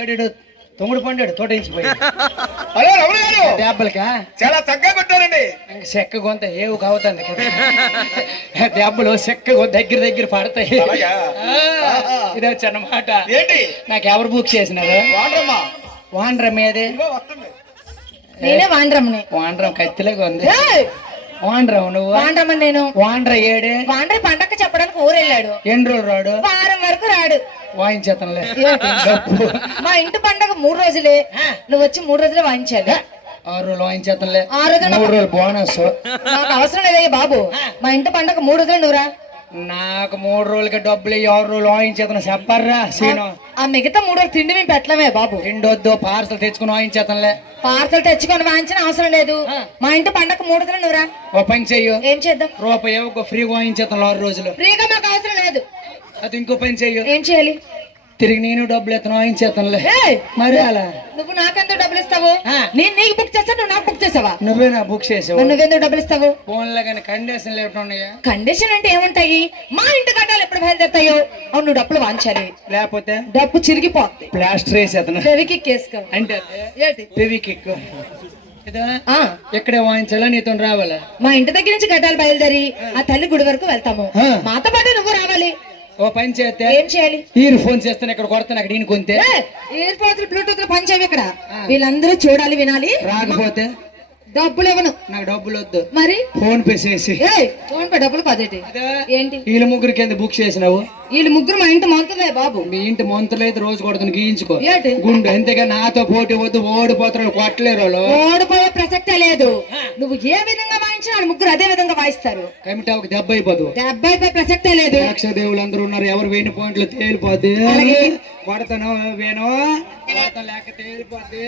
ఏడు తొమ్మిడి పండాడు తోట ఇచ్చిపోయాడు. హలో రమణ గారు, దెబ్బలకా చాలా చక్కగా పెట్టారండి. ఇంక చెక్క గొంత ఏవు కావుతుంది కదా. దెబ్బలు చెక్క దగ్గర దగ్గర పడతాయి. అలాగా? ఇదే చిన్నమాట. ఏంటి నాకు ఎవరు బుక్ చేసినారు? వాడరమ్మా, వాండ్రం ఏది? ఇదిగో వస్తుంది. నేనే వాండ్రమ్ని. వాండ్రం కత్తిలాగా ఉంది. వాండ్రం నువ్వు? వాండ్రమ్మని నేను. వాండ్ర ఏడే? వాండ్ర పండగ చెప్పడానికి ఊరెళ్ళాడు. ఎన్ని రోజులు రాడు? వారం వరకు రాడు. వాయించేతనలే. మా ఇంటి పండగ 3 రోజులే. నువ్వు వచ్చి 3 రోజులే వాయించాలి. 6 రోజులు వాయించేతనలే. 6 రోజులు 3 రోజులు బోనస్. నాకు అవసరం లేదయ్య బాబు. మా ఇంటి పండగ 3 రోజులు నువ్వురా. నాకు 3 రోజులకి డబ్బులు 6 రోజులు వాయించేతను చెప్పర్రా సీను. ఆ మిగతా 3 రోజులు తిండి మేము పెట్టలేమే బాబు. తిండొద్దు, పార్సల్ తెచ్చుకుని వాయించేతనులే. పార్సల్ తెచ్చుకొని వాయించిన అవసరం లేదు. మా ఇంటి పండగ 3 రోజులు నువ్వురా. ఓ పని చెయ్యు, ఏం చేద్దాం? రూపాయి ఫ్రీ వాయించేతను 6 రోజులు. ఫ్రీగా మాకు అవసరం లేదు. అది ఇంకో పని చెయ్యు, ఏం చేయాలి? తిరిగి నేను డబ్బులు ఎత్తను వాయించేతనులే. ఏయ్! మరి అలా నువ్వు నాకెందుకు డబ్బులు ఇస్తావు? ఆ. నేను నీకు బుక్ చేస్తా, నువ్వు నాకు బుక్ చేసావా? నువ్వే నా బుక్ చేసావు. మరి నువ్వెందుకు డబ్బులు ఇస్తావు? ఫోన్లో కానీ కండిషన్ లేవుతున్నాయా? కండిషన్ అంటే ఏముంటాయి? మా ఇంటి గడ్డలు ఎప్పుడు బయలుదేరుతాయో అవును నువ్వు డబ్బులు వాంచాలి. లేకపోతే డబ్బు చిరిగిపోద్ది. ప్లాస్టర్ వేసేతను చెవికి కేసుకో. అంటే ఏంటి? పెవికిక్ ఇదా ఆ, ఎక్కడే వాయించాలా, నీతో రావాలా? మా ఇంటి దగ్గర నుంచి గడ్డలు బయలుదేరి ఆ తల్లి గుడి వరకు వెళ్తాము. ఆ. మాతో పాటు నువ్వు రావాలి. ఓ పని చేస్తే ఏం చేయాలి? ఇయర్ ఫోన్ చేస్తాను, ఇక్కడ కొడతాను, అక్కడ ఈయన కొంతే. ఇయర్ ఫోన్స్ బ్లూటూత్ పనిచేవి ఇక్కడ. వీళ్ళందరూ చూడాలి, వినాలి. రాకపోతే డబ్బులు ఇవ్వను. నాకు డబ్బులు వద్దు, మరి ఫోన్ పే చేసి. ఫోన్ పే డబ్బులు పదేటి ఏంటి? వీళ్ళ ముగ్గురికి ఎంత బుక్ చేసినావు? వీళ్ళు ముగ్గురు మా ఇంటి మొంతలే బాబు. మీ ఇంటి మంతులేదు, రోజు కొడుతుని గీయించుకో ఏంటి? గుండు. అంతేగా నాతో పోటీ వద్దు, ఓడిపోతారు, కొట్టలేరు వాళ్ళు. ఓడిపోయే ప్రసక్తే లేదు. నువ్వు ఏ విధంగా వాయించినా వాళ్ళు ముగ్గురు అదే విధంగా వాయిస్తారు. కమిటీ ఒక దెబ్బ అయిపోదు. 70 ప్రసక్తే లేదు. లక్ష దేవుళ్ళు అందరూ ఉన్నారు, ఎవరు 1000 పాయింట్లు తేలిపోద్ది. అలాగే. కొడతాను వేణు, కొడతాను లేక తేలిపోద్ది.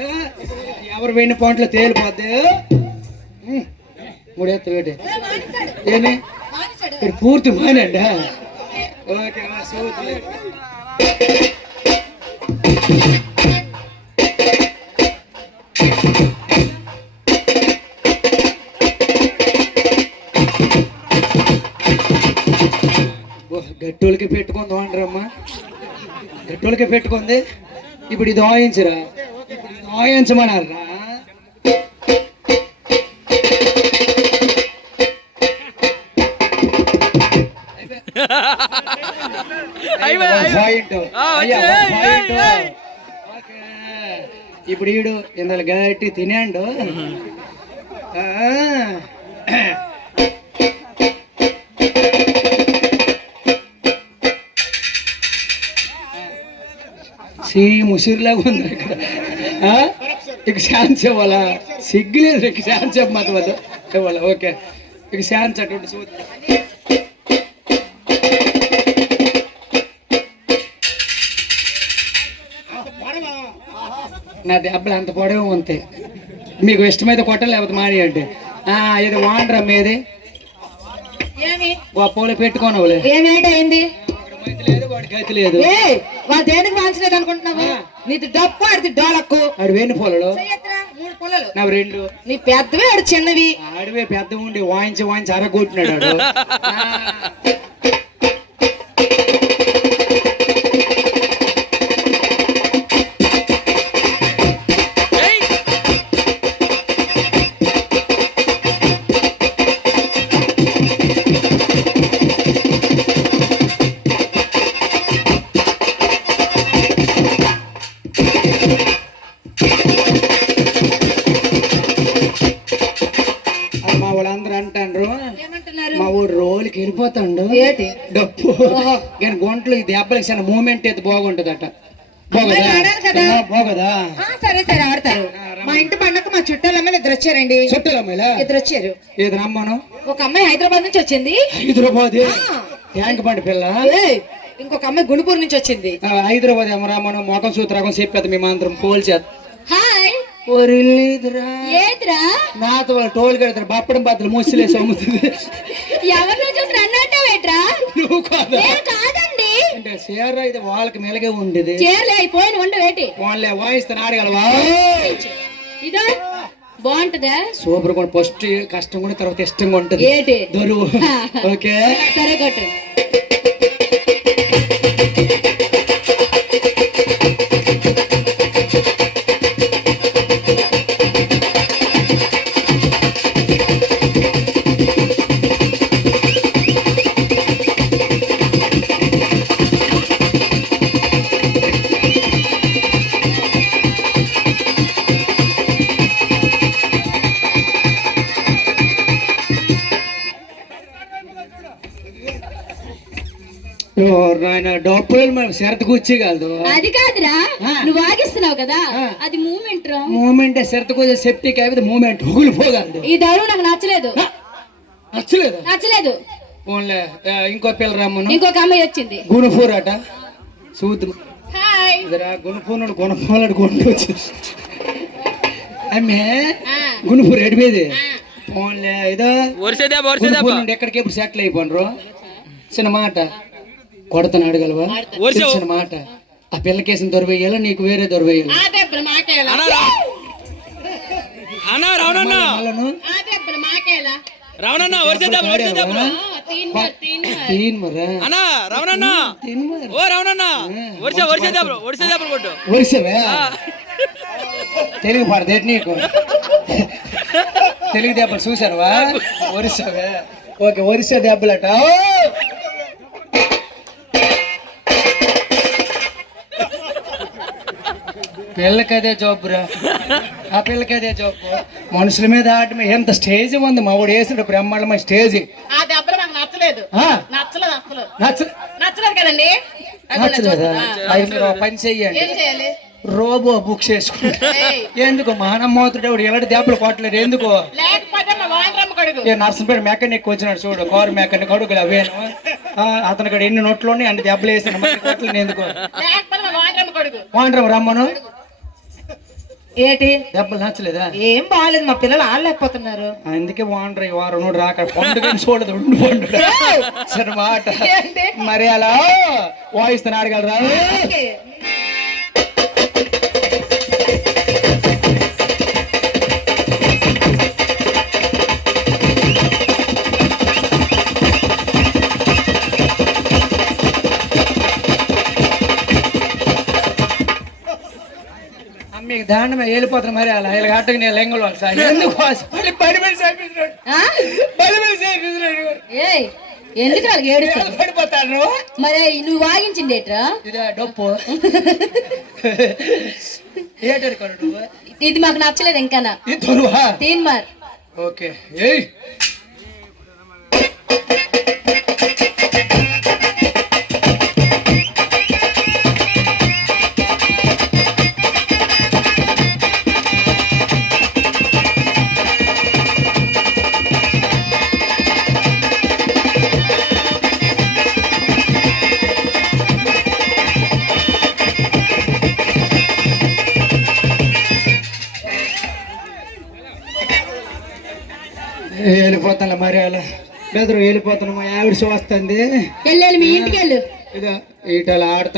ఎవరు 1000 పాయింట్లు తేలిపోద్ది. 3 ఎత్తు వేటి ఏమి ఇక్కడ పూర్తి మానండి. Okay super. గట్టోళ్ళకి పెట్టుకుందాం అంటారమ్మా, గట్టోళ్ళకి పెట్టుకుంది. ఇప్పుడు ఇది వాయించరా, ఇప్పుడు ఇది వాయించమన్నారా? ఇప్పుడు ఈడు ఇందులో గట్టి తినాడు. ముసిరిలాగా ఉంది ఇక్కడ. ఇక ఛాన్స్ ఇవ్వాలా? సిగ్గులేదు, ఇక ఛాన్స్ ఇవ్వమంత ఇవ్వాలా? ఓకే, ఇక ఛాన్స్ అటువంటి చూద్దాం. నా దెబ్బలు అంత పొడవు అంతే. మీకు ఇష్టమైతే కొట్టలు, లేకపోతే మాని అంటే. ఇది వాండ్రా మీది గొప్పలు పెట్టుకోనవులే. ఏమేంటైంది? లేదు, వాడి గతి లేదు. వా దేనికి వాంచలేదు అనుకుంటున్నావు? నీది డప్పు, ఆడిది డోలక్కు. ఆడు 1000 పొలలు, 3 పొలలు. నా 2. నీ పెద్దవే, ఆడు చిన్నవి. ఆడివే పెద్ద ఉండి వాయించి వాయించి అరగొట్టినాడు. మా వాళ్ళందరూ అంటాండ్రు, మా ఊరు రోలుకి వెళ్ళిపోతాడు డప్పు కానీ గుంటలు ఈ దెబ్బలకి చిన్న మూమెంట్ అయితే బాగుంటదట. బాగోదా? సరే సరే ఆడతారు. మా ఇంటి పండగ మా చుట్టాలమ్మాయి 2 వచ్చారండి. చుట్టాలమ్మాయిలా? 2 వచ్చారు. ఏది రమ్మను? ఒక అమ్మాయి హైదరాబాద్ నుంచి వచ్చింది. హైదరాబాద్ ట్యాంక్ బండి పిల్ల. ఇంకొక అమ్మాయి గుంటూరు నుంచి వచ్చింది. హైదరాబాద్ ఏమో రమ్మను, మొఖం సూత్రకం చెప్పేది మీ మాత్రం పోల్చేది. హాయ్ ఏదిరా నాతో వాళ్ళు టోల్ కడతారు, బప్పడం బద్దలు మూసిలేసి అమ్ముతుంది. ఎవరిలో చూసి అన్నట్టేట్రా? నువ్వు కాదా? కాదండి, అంటే చీర ఇది వాళ్ళకి మెలగే ఉండేది. చీరలే అయిపోయిన ఉండవేటి వాళ్ళే వాయిస్తాను ఆడగలవా? ఇదో బాగుంటదా? సూపర్ కూడా. ఫస్ట్ కష్టం కూడా, తర్వాత ఇష్టంగా ఉంటది. ఏంటి దొరువు? ఓకే సరే కొట్టు. నాయన డబ్బులు మన శరత కూర్చి కాదు అది కాదురా నువ్వు వాగిస్తున్నావు కదా అది మూమెంట్ రా. మూమెంట్ శరత కూర్చే సెప్టిక్ అయిపోతే మూమెంట్ ఊగిలిపోగలదు. ఈ దౌడు నాకు నచ్చలేదు. నచ్చలేదు నచ్చలేదు. ఓన్లే ఇంకో పిల్ల రమ్మను. ఇంకొక అమ్మాయి వచ్చింది. గుణపూరట చూద్దాం. హాయ్. గుణపూర్ణుడు గుణపోలాడు గుండు వచ్చి అమ్మే గుణపూర్ ఎడిమేది ఓన్లే ఇదో గుణపూర్ ఎక్కడికి ఎప్పుడు సెటిల్ అయిపోండ్రు. చిన్న మాట కొడతాను అడగలవా? చిన్న మాట ఆ పిల్లకేసిన దొరవేయాలా నీకు వేరే దొరవేయాలి? తెలుగు పడదే నీకు తెలుగు దెబ్బలు చూసారువా? ఒరిస్సావే ఓకే ఒరిస్సా దెబ్బలట. పిల్లకదే జబ్బురా, ఆ పిల్లకదే జబ్బు. మనుషుల మీద ఆటమే ఎంత స్టేజ్ ఉంది మా వాడు వేసాడు బ్రహ్మాండమైన స్టేజ్. నచ్చలేదు. నచ్చలేదు కదండి. నచ్చలేదా? అది మీరు పని చెయ్యండి, రోబో బుక్ చేసుకుంటా. ఎందుకు మానమ్మోతుడు ఎలాంటి దెబ్బలు కొట్టలేదు ఎందుకు? నర్సంపేట మెకానిక్ వచ్చినాడు చూడు, కారు మెకానిక్ అడుగులు అవేను. అతని కాడ ఎన్ని నోట్లు ఉన్నాయి అన్ని దెబ్బలు వేసాను కొట్టలేదు ఎందుకు? వాండ్రమ్మ రమ్మను. ఏంటి దెబ్బలు నచ్చలేదా? ఏం బాగాలేదు, మా పిల్లలు ఆడలేకపోతున్నారు. అందుకే వాండ్ర ఈ వారం నోడు రాక పండుగ చూడదు ఉండు పండుగ సరే మాట. మరి అలా వాయిస్తాను ఆడగలరా? మీకు దాండమే వెళ్ళిపోతాను మరి అలా ఇలా అట్టకు నేను లెంగలు ఎందుకు ఎందుకు ఏడుస్తాను పడిపోతాను. మరి నువ్వు వాగించింది ఏట్రా? ఇదే డప్పు ఏటరు నువ్వు. ఇది మాకు నచ్చలేదు ఇంకా. తీన్ మార్ ఓకే. ఏయ్ వెళ్ళిపోతాను మరి అలా బెదరు వెళ్ళిపోతాను. మా ఆవిడ చూస్తుంది. వెళ్ళాలి మీ ఇంటికి వెళ్ళు. ఇదో ఇటలా ఆడుతా